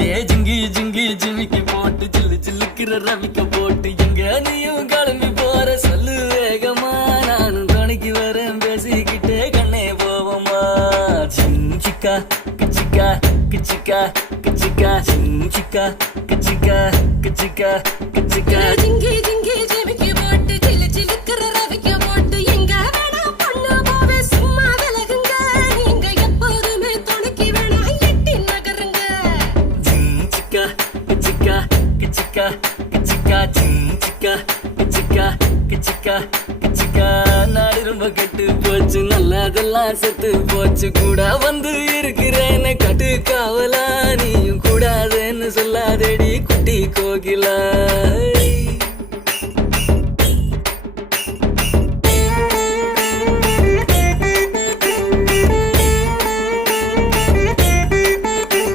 ஏ ஜிங்கி ஜிங்கி ஜிமிக்கி போட்டு சில்லு சில்லுக்கிற ரவிக்க போட்டு எங்க நீயும் கிளம்பி போற சொல்லு வேகமா நானும் துணைக்கு வரேன் பேசிக்கிட்டே கண்ணே போவோமா சிக்கா கிச்சிக்கா கிச்சிக்கா கிச்சிக்கா சிக்கா கிச்சிக்கா கிச்சிக்கா கிச்சிக்கா ஜிங்கி ஜிங்கி ஜிமிக்கி போட்டு சில்லு சில்லுக்கிற ரவிக்க போட்டு எங்க வேணா பொண்ணு போவே சும்மா விலகுங்க நீங்க எப்போதுமே துணைக்கு வேணா எட்டி நகருங்க சிக்கா கிச்சிக்கா கிச்சிக்கா கிச்சிக்கா சிக்கா கிச்சிக்கா கிச்சிக்கா கிச்சிக்கா நாடு ரொம்ப கெட்டு போச்சு நல்லதெல்லாம் செத்து போச்சு கூட வந்து இருக்கிறேன்னு கட்டு காவலா நீயும் கூடாதுன்னு சொல்லாதேடி குட்டி கோகிலா